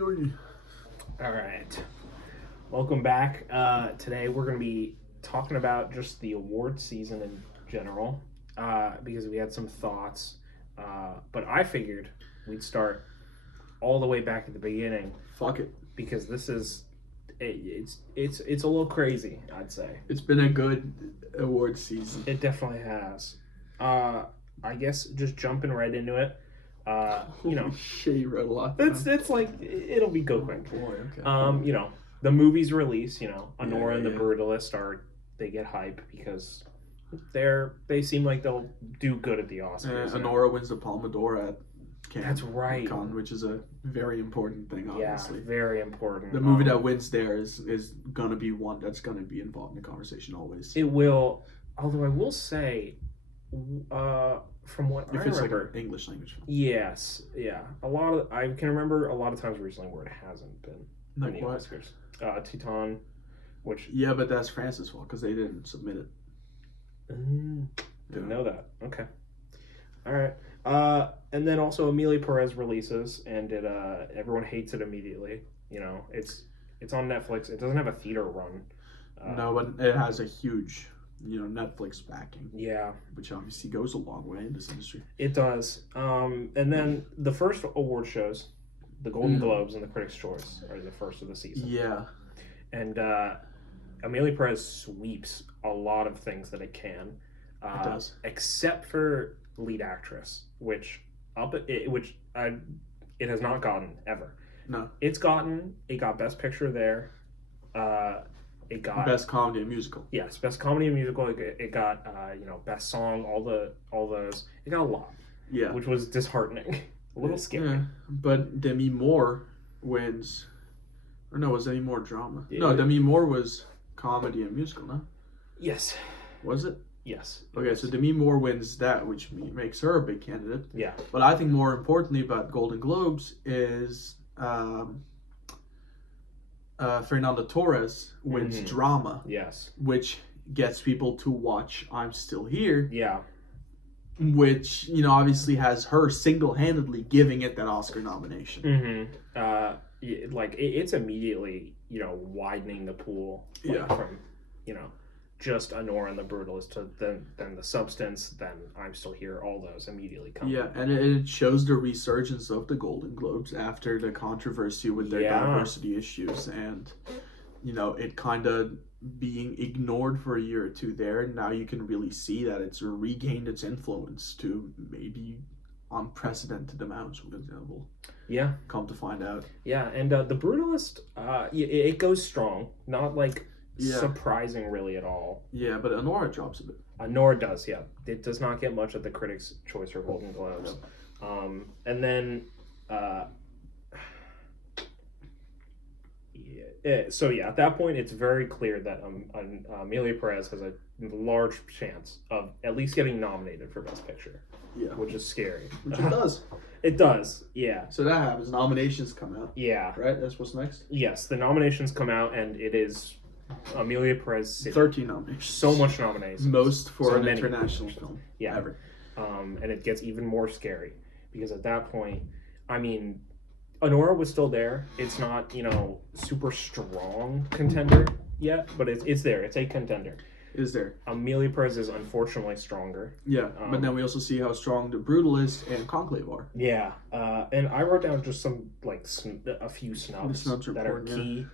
All right. Welcome back. Today we're going to be talking about just the award season in general because we had some thoughts. But I figured we'd start all the way back at the beginning Fuck it. because this is it's a little crazy, I'd say. It's been a good award season. It definitely has. I guess just jumping right into it. Holy shit, you read a lot. It's like it'll be go quick. Boy, okay. The movies release, Honora and the yeah. Brutalist they get hype because they seem like they'll do good at the Oscars. Honora wins the Palme d'Or at Cannes. That's right. Cannes, which is a very important thing, obviously. Yeah, very important. The movie that wins there is gonna be one that's gonna be involved in the conversation always. It will, although I will say, from what if I it's remember, like an English language film. yes, yeah, I can remember a lot of times recently where it hasn't been Like in the what? Oscars. Teton, which Yeah, but that's France's fault because they didn't submit it. Didn't know that. Okay. All right. And then also Amelia Perez releases, and everyone hates it immediately. It's on Netflix. It doesn't have a theater run. No, but it has a huge, Netflix backing. Yeah, Which obviously goes a long way in this industry. it does. And then the first award shows, the Golden Globes and the Critics' Choice, are the first of the season. Yeah. And Amelia Perez sweeps a lot of things that it can. It does. Except for lead actress, which it has not gotten ever. No. It got Best Picture there. It got Best comedy and musical. Yes, Best Comedy and Musical. It got Best Song. All those. It got a lot. Yeah. Which was disheartening. A little scary. Yeah. But Demi Moore wins. Or no, was Demi Moore drama? Yeah. No, Demi Moore was comedy and musical, no? Yes. Was it? Yes. Okay, so Demi Moore wins that, which makes her a big candidate. Yeah. But I think more importantly about Golden Globes is Fernando Torres wins drama, Yes. which gets people to watch I'm Still Here, Yeah. which, obviously has her single-handedly giving it that Oscar nomination. It's immediately widening the pool. From just Honora and the Brutalist to then the Substance, then I'm Still Here. All those immediately come. Yeah, and it shows the resurgence of the Golden Globes after the controversy with their diversity issues, and it kind of being ignored for a year or two there. Now you can really see that it's regained its influence to maybe unprecedented amounts. We'll come to find out. Yeah, and the Brutalist, it goes strong. Not surprising really at all. Yeah, but Honora drops a bit. Honora does, yeah. It does not get much at the Critics' Choice or Golden Globes. And then, at that point, it's very clear that Amelia Perez has a large chance of at least getting nominated for Best Picture. Yeah. Which is scary. Which it does. It does, yeah. So that happens. Nominations come out. Yeah. Right? That's what's next? Yes, the nominations come out, and it is Amelia Perez. 13 nominations. So much nominations. Most for an international film. Yeah. Ever. And it gets even more scary because at that point, Honora was still there. It's not, super strong contender yet, but it's there. It's a contender. Is there? Amelia Perez is unfortunately stronger. Yeah, but then we also see how strong the Brutalist and Conclave are. Yeah, and I wrote down just some a few snubs that are key.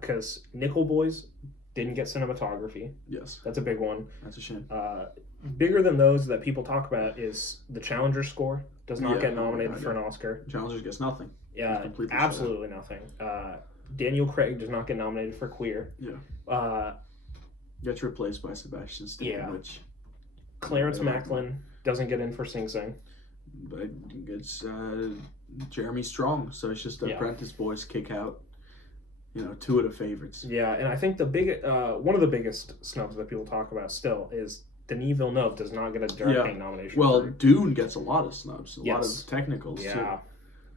Because Nickel Boys didn't get cinematography. Yes, that's a big one. That's a shame. Bigger than those that people talk about is the Challenger score does not get nominated for an Oscar. Challenger gets nothing. Yeah, absolutely nothing. Daniel Craig does not get nominated for Queer. Yeah. Gets replaced by Sebastian Stan, which Clarence Macklin doesn't get in for Sing Sing. But it's Jeremy Strong, so it's just Apprentice Boys kick out. Two of the favorites. Yeah, and I think one of the biggest snubs that people talk about still is Denis Villeneuve does not get a directing nomination. Well, Dune gets a lot of snubs, a lot of technicals too.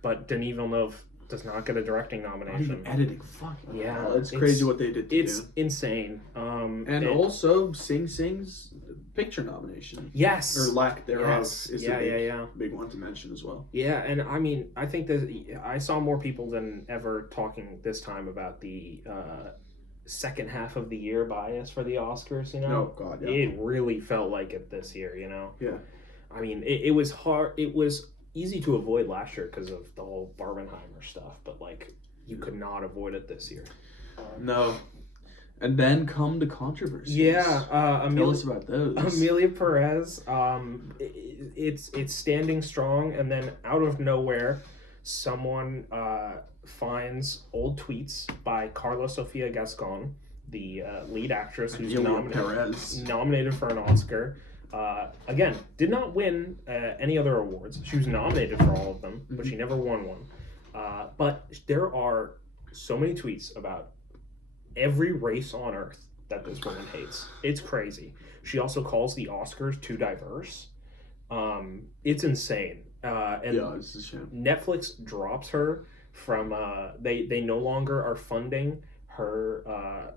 But Denis Villeneuve does not get a directing nomination. Not even editing, fuck. Yeah, it's crazy what they did to It's insane. And also, Sing Sing's picture nomination. Yes. Or lack thereof Yes. is a big one to mention as well. Yeah, and I mean, I think that I saw more people than ever talking this time about the second half of the year bias for the Oscars, you know? Oh, God, yeah. It really felt like it this year, you know? Yeah. I mean, it was hard. It was easy to avoid last year because of the whole Barbenheimer stuff, but, like, you could not avoid it this year. No. And then come the controversies. Yeah. Tell us about those. Amelia Perez, it's standing strong, and then out of nowhere, someone finds old tweets by Carla Sofia Gascon, the lead actress who's nominated for an Oscar. Again, did not win any other awards. She was nominated for all of them, but she never won one. But there are so many tweets about every race on earth that this woman hates. It's crazy. She also calls the Oscars too diverse. It's insane. And it's a shame. Netflix drops her from they no longer are funding her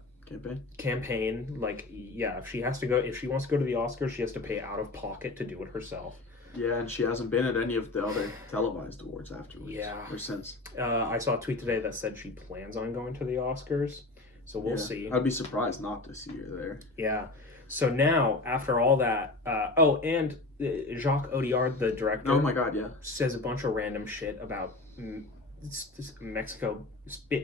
campaign. Like, yeah, if she wants to go to the Oscars, she has to pay out of pocket to do it herself. Yeah, and she hasn't been at any of the other televised awards afterwards. Yeah. Or since. I saw a tweet today that said she plans on going to the Oscars. So we'll see. I'd be surprised not to see her there. Yeah. So now, after all that, and Jacques Audiard, the director. Oh my God, yeah. Says a bunch of random shit about Mexico,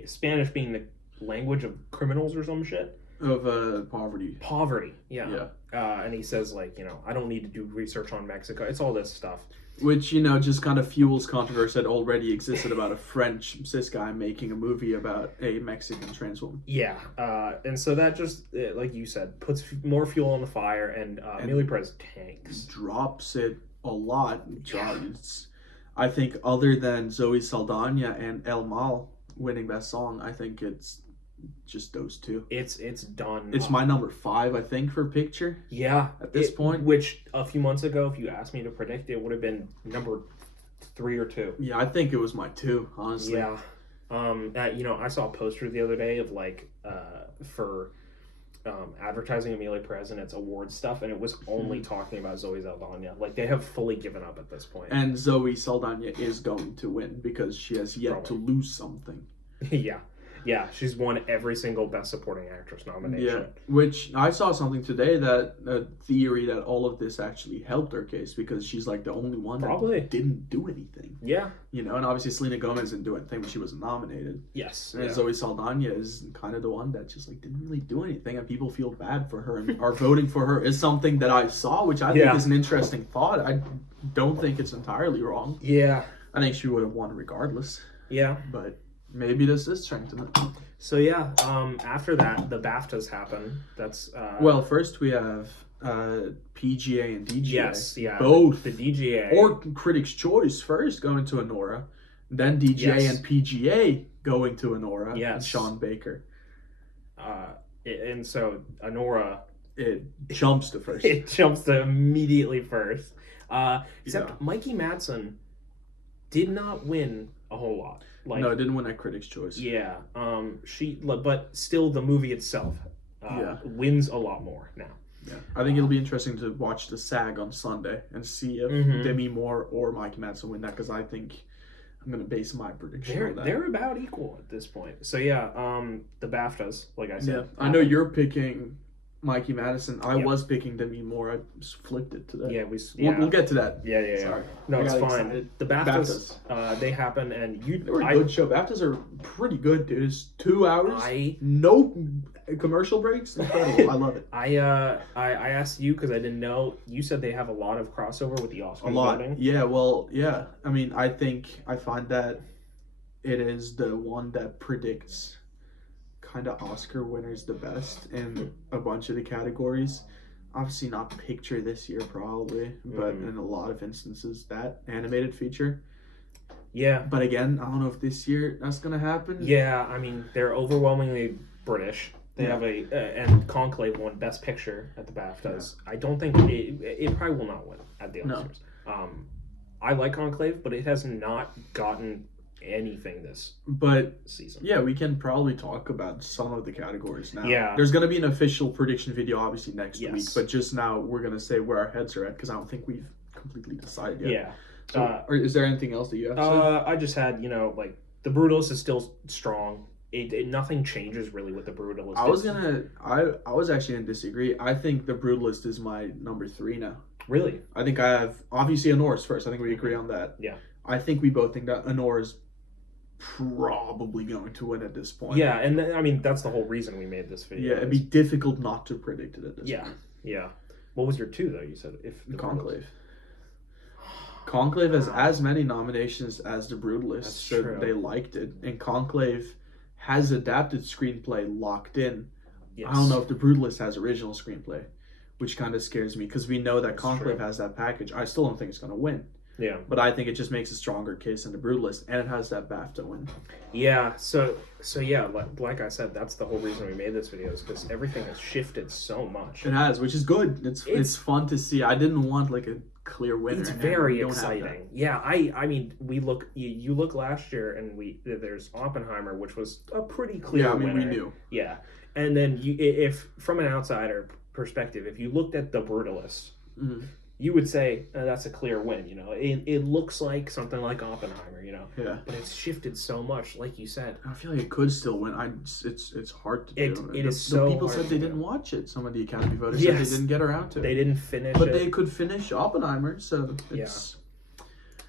Spanish being the language of criminals or some shit. Of poverty. Poverty, yeah. And he says, like, I don't need to do research on Mexico. It's all this stuff. Which, just kind of fuels controversy that already existed about a French cis guy making a movie about a Mexican trans woman. Yeah, and so that just, like you said, puts more fuel on the fire, and Amelia Perez tanks. Drops it a lot. Yeah. I think other than Zoe Saldana and El Mal winning Best Song, I think it's just those two. It's done. It's my number 5, I think, for picture. Yeah. At this point. Which, a few months ago, if you asked me to predict, it would have been number 3 or 2. Yeah, I think it was my 2, honestly. Yeah. I saw a poster the other day of, like, for advertising Amelia Perez and its award stuff, and it was only talking about Zoe Saldana. Like, they have fully given up at this point. And Zoe Saldana is going to win because she has yet to lose something. Yeah. Yeah, she's won every single Best Supporting Actress nomination. Yeah, which I saw something today that a theory that all of this actually helped her case because she's like the only one that didn't do anything. Yeah. And obviously Selena Gomez didn't do anything when she wasn't nominated. Yes. And Zoe Saldana is kind of the one that just like didn't really do anything and people feel bad for her and are voting for her is something that I saw, which I think is an interesting thought. I don't think it's entirely wrong. Yeah. I think she would have won regardless. Yeah. But maybe this is strengthening. So yeah, after that, the BAFTAs happen. That's well, first we have PGA and DGA. Yes, yeah. Both the DGA or Critics' Choice first going to Honora, then DGA and PGA going to Honora. Yes. And Sean Baker. And so Honora, it jumps to first. It jumps to immediately first. Except Mikey Madsen did not win a whole lot. Like, no, it didn't win at Critics' Choice. Yeah, but still, the movie itself wins a lot more now. Yeah, I think it'll be interesting to watch the SAG on Sunday and see if Demi Moore or Mikey Madsen win that because I think I'm gonna base my prediction on that. They're about equal at this point. So yeah, the BAFTAs, like I said. Yeah, I know you're picking Mikey Madsen. I was picking Demi Moore. I just flipped it to that. Yeah, we'll get to that. Yeah. Sorry. No, it's fine. Excited. The BAFTAs, they happen, and they were a good show. BAFTAs are pretty good, dude. It's 2 hours. No commercial breaks. Incredible. I love it. I asked you because I didn't know. You said they have a lot of crossover with the Oscar voting. Yeah. Well, yeah. I mean, I find that it is the one that predicts kind of Oscar winners the best in a bunch of the categories. Obviously not picture this year probably, but in a lot of instances that animated feature. Yeah. But again, I don't know if this year that's going to happen. Yeah, I mean, they're overwhelmingly British. They have and Conclave won Best Picture at the BAFTAs. Yeah. I don't think it probably will not win at the Oscars. No. I like Conclave, but it has not gotten anything this But season. yeah, we can probably talk about some of the categories now. Yeah. There's gonna be an official prediction video obviously next Yes. week, but just now we're gonna say where our heads are at because I don't think we've completely decided yet. Yeah. So, is there anything else that you have to say? I just had, like, the Brutalist is still strong. Nothing changes really with the Brutalist. I was actually gonna disagree. I think the Brutalist is my number 3 now. Really? I think I have obviously Honor's first. I think we agree on that. Yeah. I think we both think that Honor is probably going to win at this point. Yeah, and I mean that's the whole reason we made this video. Yeah, it'd be difficult not to predict it at this point. Yeah. What was your 2 though? You said if the Conclave. Conclave has as many nominations as the Brutalist, so true. they liked it. And Conclave has adapted screenplay locked in. Yes. I don't know if the Brutalist has original screenplay, which kind of scares me because we know that That's Conclave true. has that package. I still don't think it's going to win. Yeah. But I think it just makes a stronger case than the Brutalist, and it has that BAFTA win. Yeah, so yeah, like I said, that's the whole reason we made this video is because everything has shifted so much. It has, which is good. It's fun to see. I didn't want like a clear winner. It's and very we don't have that. exciting. Yeah, I mean, you look last year, and there's Oppenheimer, which was a pretty clear Yeah, I mean, winner. we knew. Yeah, and then if from an outsider perspective, if you looked at the Brutalist, Mhm. you would say that's a clear win. It looks like something like Oppenheimer. Yeah. But it's shifted so much, like you said. I feel like it could still win. It's hard to do. It is so the people hard said they to didn't do. watch it. Some of the Academy voters Yes. said they didn't get around to it. They didn't finish But it. they could finish Oppenheimer, so it's.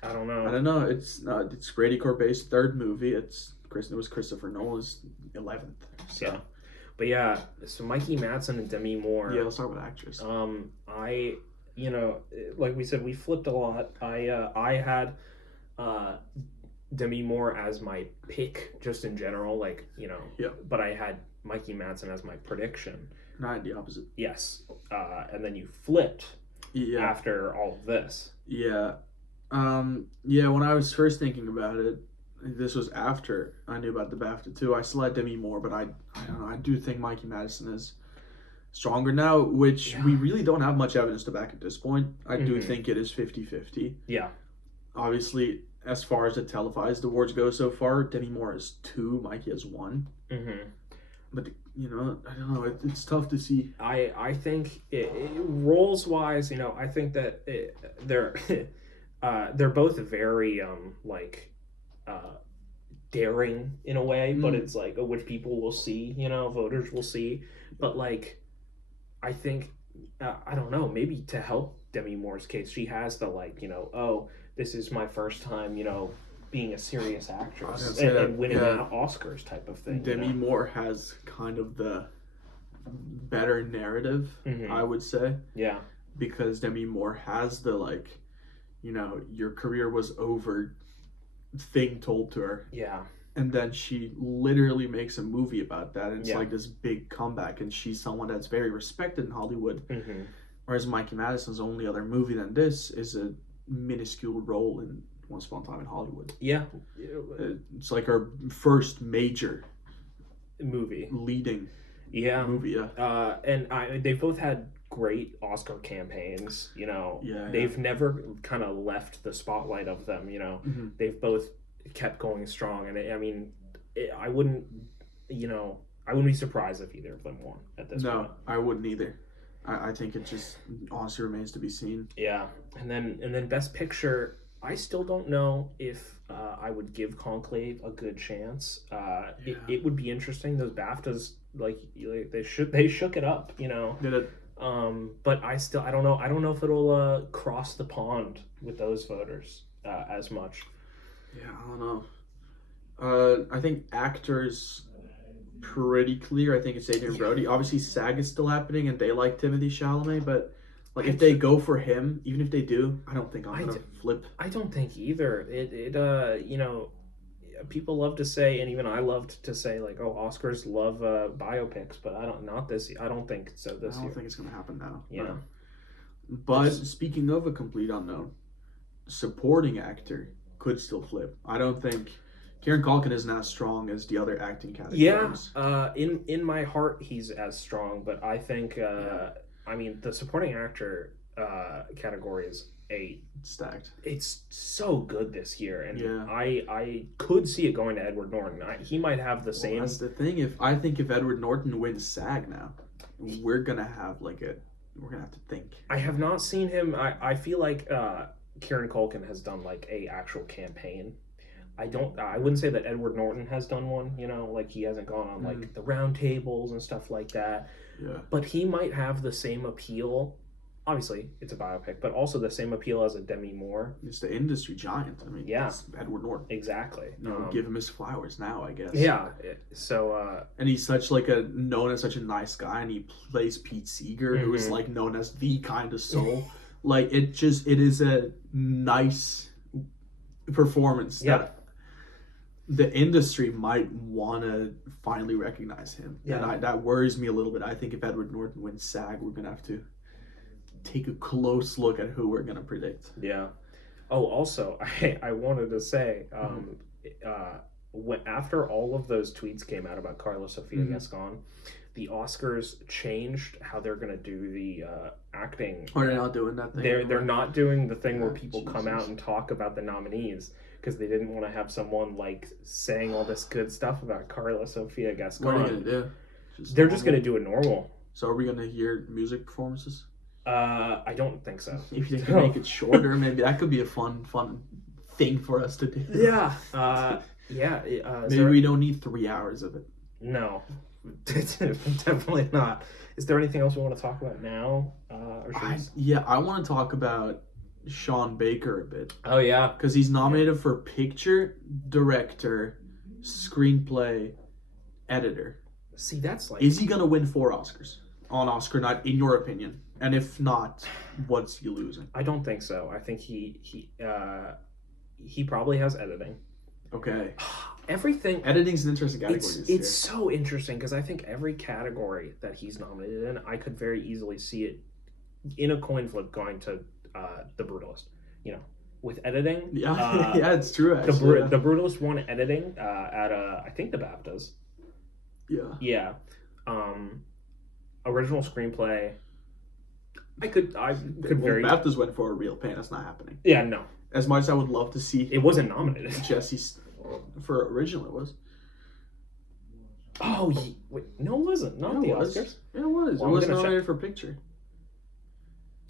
I don't know. I don't know. It's Brady Corbet's third movie. It was Christopher Nolan's 11th. So. Yeah. But yeah, so Mikey Madsen and Demi Moore. Yeah, let's start with actress. Like we said, we flipped a lot. I had Demi Moore as my pick, just in general, Yeah. But I had Mikey Madsen as my prediction. And I had the opposite. Yes. And then you flipped Yeah. after all of this. Yeah. Yeah, when I was first thinking about it, this was after I knew about the BAFTA too. I still had Demi Moore, but I don't know. I do think Mikey Madison is stronger now, which we really don't have much evidence to back at this point. I do think it is 50-50. Yeah. Obviously, as far as the televised awards go so far, Demi Moore has 2, Mikey has 1. Mm-hmm. But, I don't know. It's tough to see. I think roles wise, I think that they're both very daring in a way, but it's like which people will see, voters will see. But I think I don't know, maybe to help Demi Moore's case, she has the oh, this is my first time, being a serious actress and winning Oscars type of thing. Demi Moore has kind of the better narrative, I would say. Yeah. Because Demi Moore has the your career was over thing told to her. Yeah. And then she literally makes a movie about that, and it's Yeah. like this big comeback, and she's someone that's very respected in Hollywood. Mm-hmm. Whereas Mikey Madison's only other movie than this is a minuscule role in Once Upon a Time in Hollywood. Yeah. It's like her first major movie. leading Yeah. movie, yeah. And they both had great Oscar campaigns, Yeah, they've never kind of left the spotlight of them, Mm-hmm. They've both kept going strong, and I wouldn't be surprised if either of them won at this point. No, I wouldn't either. I think it just honestly remains to be seen. Yeah, and then Best Picture, I still don't know if I would give Conclave a good chance. It would be interesting. Those BAFTAs, they shook it up, Did it? But I don't know. I don't know if it'll cross the pond with those voters as much. Yeah, I don't know. I think actors pretty clear. I think it's Adrian Brody. Obviously, SAG is still happening, and they like Timothée Chalamet. But if they go for him, even if they do, I don't think I'm gonna flip. I don't think either. People love to say, and even I loved to say, Oscars love biopics, but I don't think so this year. I don't think it's gonna happen now. Yeah. No. But speaking of a complete unknown, supporting actor could still flip. I don't think Kieran Culkin isn't as strong as the other acting categories. Yeah, in my heart he's as strong, but I think the supporting actor category is a Stacked. it's so good this year, and Yeah. I could see it going to Edward Norton. He might have the Well, same. that's the thing. If Edward Norton wins SAG now, we're gonna have we're gonna have to think. I have not seen him. I feel like Kieran Culkin has done like a actual campaign. I wouldn't say that Edward Norton has done one, like he hasn't gone on like the round tables and stuff like that. Yeah. But he might have the same appeal. Obviously, it's a biopic, but also the same appeal as a Demi Moore. It's the industry giant. I mean, yeah, it's Edward Norton. Exactly. Give him his flowers now, I guess. Yeah. So. And he's such known as such a nice guy, and he plays Pete Seeger, who is like known as the kind of soul. Like it is a nice performance that the industry might want to finally recognize him. Yeah. And that worries me a little bit. I think if Edward Norton wins SAG, we're gonna have to take a close look at who we're gonna predict. Yeah. Oh, also, I wanted to say, after all of those tweets came out about Carla Sofia Gascon, the Oscars changed how they're gonna do the acting. Or they're not doing that thing. They're not doing the thing where people come out and talk about the nominees because they didn't want to have someone like saying all this good stuff about Carla Sofia Gascon. What are they gonna do? They're just gonna do it normal. So are we gonna hear music performances? I don't think so. If they can make it shorter, maybe that could be a fun thing for us to do. Yeah. Maybe we don't need 3 hours of it. No, definitely not. Is there anything else we want to talk about now? I want to talk about Sean Baker a bit. Oh yeah, because he's nominated for picture, director, screenplay, editor. See, that's like. Is he gonna win 4 Oscars on Oscar night, in your opinion? And if not, what's he losing? I don't think so. I think he probably has editing. Okay. Everything. Editing's an interesting category. It's so interesting because I think every category that he's nominated in, I could very easily see it in a coin flip going to The Brutalist. With editing. Yeah, yeah, it's true. Actually, The Brutalist won editing at I think the BAFTAs. Yeah. Yeah. Original screenplay. I could very. BAFTAs went for A Real Pain. That's not happening. Yeah, no. As much as I would love to see. It wasn't nominated. Jesse's for original, it was. Oh, wait, no, it wasn't. Not the Oscars. Yeah, it was. Well, it was nominated for picture.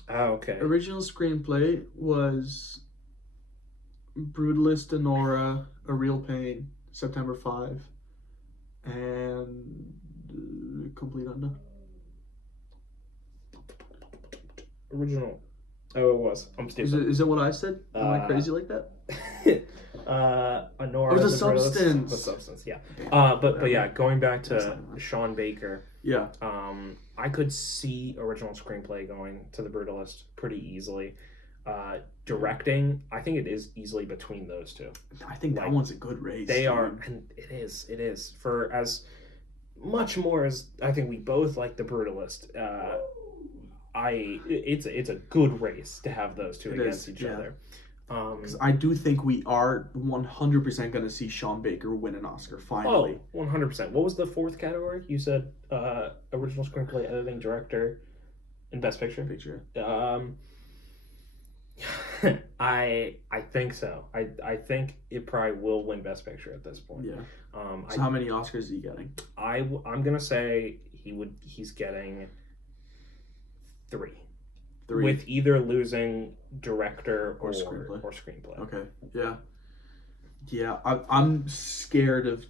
Oh, okay. Original screenplay was Brutalist, Denora, A Real Pain, September 5, and Complete Unknown. Original. Oh, it was. I'm stupid. Is it what I said? Am I crazy like that? Honora. The Substance. The Substance, yeah. But yeah, going back to Sean Baker. Yeah. I could see original screenplay going to The Brutalist pretty easily. Directing, I think it is easily between those two. I think that one's a good race. They are, and it is. For as much more as I think we both like The Brutalist, it's a good race to have those two against each other. Because I do think we are 100% going to see Sean Baker win an Oscar finally. Oh, 100%. What was the fourth category? You said original screenplay, editing, director, and best picture. I think so. I think it probably will win best picture at this point. Yeah. So how many Oscars is he getting? I'm gonna say he's getting 3. With either losing director or screenplay. Okay. Yeah. Yeah. I'm scared of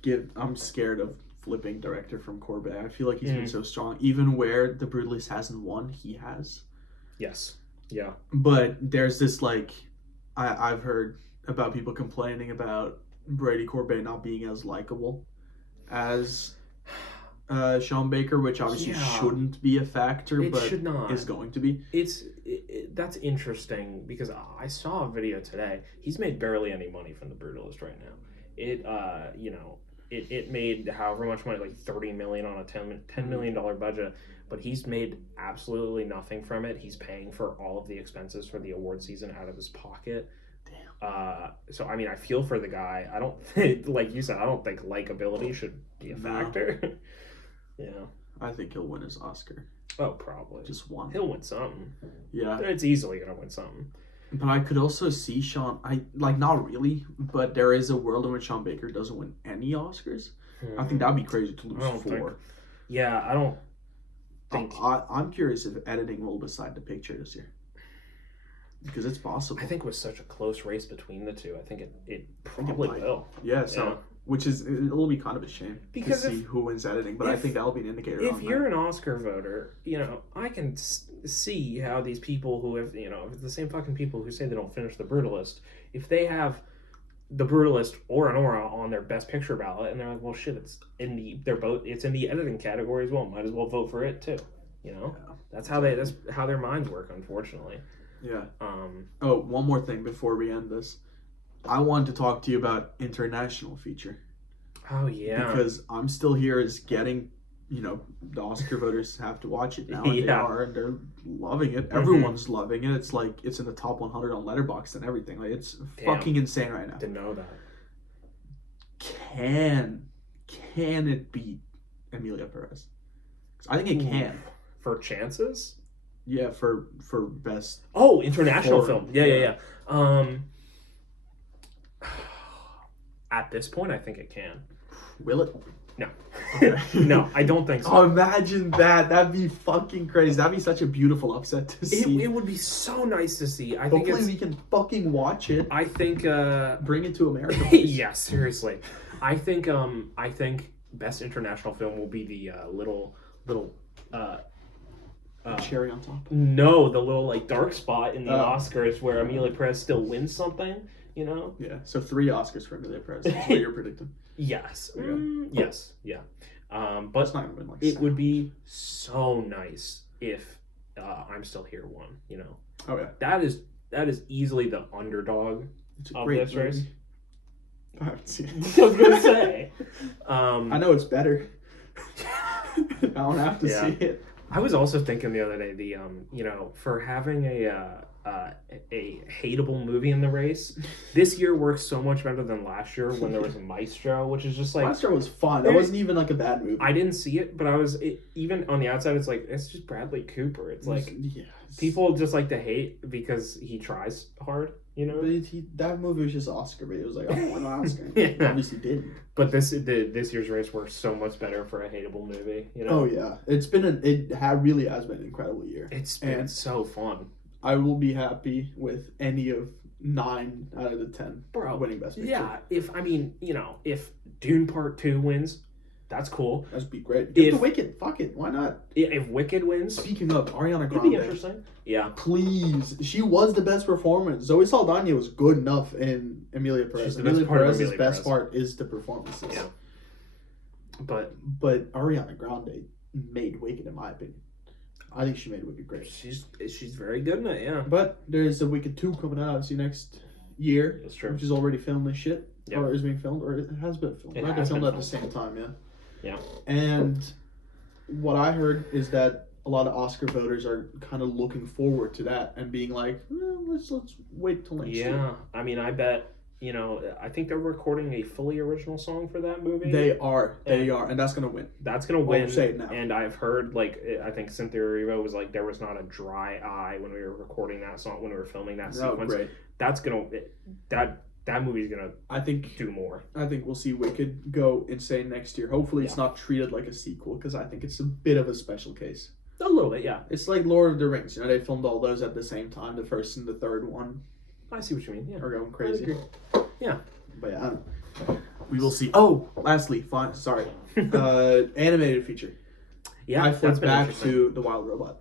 flipping director from Corbett. I feel like he's been so strong. Even where The Brutalist hasn't won, he has. Yes. Yeah. But there's this I've heard about people complaining about Brady Corbett not being as likable as Sean Baker, which obviously shouldn't be a factor, but should not. Is going to be. That's interesting because I saw a video today. He's made barely any money from The Brutalist right now. It made however much money, like $30 million on a $10 million budget, but he's made absolutely nothing from it. He's paying for all of the expenses for the award season out of his pocket. Damn. So I mean, I feel for the guy. I don't think, like you said, I don't think likability should be a factor. Yeah. I think he'll win his Oscar. Oh, probably. Just one. He'll win something. Yeah. It's easily going to win something. But I could also see Sean. Not really, but there is a world in which Sean Baker doesn't win any Oscars. I think that'd be crazy to lose four. I don't think. I'm curious if editing will decide the picture this year. Because it's possible. I think with such a close race between the two, I think it probably will. Yeah, so which is it'll be kind of a shame to see who wins editing, but I think that'll be an indicator. If you're an Oscar voter, I can see how these people who have, if the same fucking people who say they don't finish The Brutalist, if they have The Brutalist or Anora on their Best Picture ballot, and they're like, well, shit, it's in the editing category as well. Might as well vote for it too. That's how their minds work, unfortunately. Yeah. One more thing before we end this. I wanted to talk to you about international feature. Oh, yeah. Because I'm still here as getting, the Oscar voters have to watch it now. And they are, and they're loving it. Mm-hmm. Everyone's loving it. It's like, it's in the top 100 on Letterboxd and everything. Like, it's fucking insane right now. Didn't know that. Can it beat Emilia Perez? I think it can. For chances? Yeah, for best. Oh, international film. Yeah. At this point, I think it can. Will it? No. Okay. No, I don't think so. Oh, imagine that. That'd be fucking crazy. That'd be such a beautiful upset to see. It would be so nice to see. Hopefully we can fucking watch it. I think bring it to America. Yeah, seriously. I think best international film will be the little cherry on top. No, the little dark spot in the Oscars where Emilia Perez still wins something, Yeah, so 3 Oscars for Emilia Perez. That's what you're predicting. Yes. Yes. Yeah. But it's not gonna win it would be so nice if I'm Still Here won. Oh yeah. That is easily the underdog of this race. I haven't seen it. I was gonna say. I know it's better. I don't have to see it. I was also thinking the other day, for having a hateable movie in the race, this year works so much better than last year when there was a Maestro, which is just like... Maestro was fun. That wasn't even like a bad movie. I didn't see it, but even on the outside, it's like, it's just Bradley Cooper. It's like, people just like to hate because he tries hard, But that movie was just Oscar bait. It was like, I don't want an Oscar. He obviously didn't. But this year's race works so much better for a hateable movie, Oh yeah, really has been an incredible year. It's been so fun. I will be happy with any of 9 out of the 10 winning Best Picture. Yeah, if Dune Part 2 wins, that's cool. That'd be great. Give it to Wicked. Fuck it. Why not? If Wicked wins... Speaking of, Ariana Grande. It'd be interesting. Yeah. Please. She was the best performance. Zoe Saldana was good enough in Emilia Perez. Emilia Perez's best part is the performances. Yeah. But Ariana Grande made Wicked, in my opinion. I think she made Wicked great. She's very good in it, yeah. But there's a Wicked 2 coming out, obviously, next year. That's true. Which is already filmed and shit. Yep. Or is being filmed, or it has been filmed. It has filmed been at the same time, yeah. Yeah. And what I heard is that a lot of Oscar voters are kind of looking forward to that and being like, let's wait till next year. Yeah, I mean, I bet, I think they're recording a fully original song for that movie. They are, and that's gonna win. That's gonna win. I'll say it now. And I've heard, I think Cynthia Erivo was like, there was not a dry eye when we were recording that song, when we were filming that sequence. Great. That's gonna, that movie's gonna, I think, do more. I think we'll see Wicked go insane next year. Hopefully it's not treated like a sequel, because I think it's a bit of a special case. A little bit, yeah. It's like Lord of the Rings. They filmed all those at the same time. The first and the third one. I see what you mean. Yeah, are going crazy. Yeah, but yeah, we will see. Oh, lastly, sorry, animated feature. Yeah, I flipped back to The Wild Robot.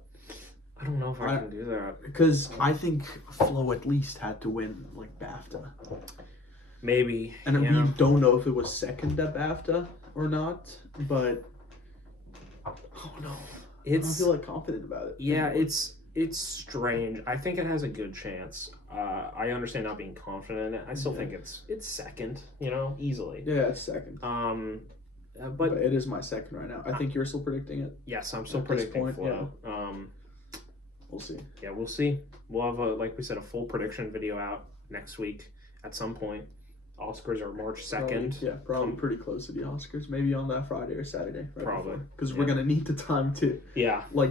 I don't know if I can do that because I think Flo at least had to win BAFTA. Maybe, and we don't know if it was second at BAFTA or not, but oh no. I don't feel confident about it. Yeah, it's strange. I think it has a good chance. I understand not being confident in it. I still think it's second, easily. Yeah, it's second. But it is my second right now. I think you're still predicting it. Yes, I'm still predicting Flo. Yeah. We'll see. Yeah, we'll see. We'll have like we said, a full prediction video out next week at some point. Oscars are March 2nd. Probably pretty close to the Oscars. Maybe on that Friday or Saturday. Right, probably. Because we're going to need the time to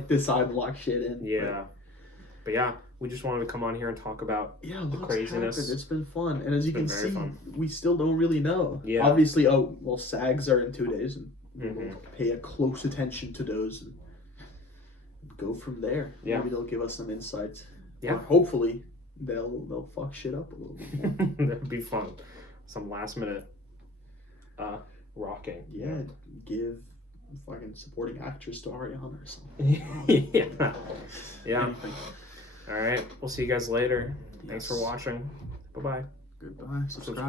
decide and lock shit in. Yeah. But yeah, we just wanted to come on here and talk about the craziness. Happened. It's been fun, and as you can see, we still don't really know. Yeah. Obviously, SAGs are in 2 days, and we'll pay a close attention to those and go from there. Yeah. Maybe they'll give us some insights. Yeah. Or hopefully, they'll fuck shit up a little bit more. That'd be fun. Some last minute rocking. Yeah, give fucking supporting actress to Ariana or something. Yeah. Anything. All right. We'll see you guys later. Thanks for watching. Bye-bye. Goodbye. Subscribe.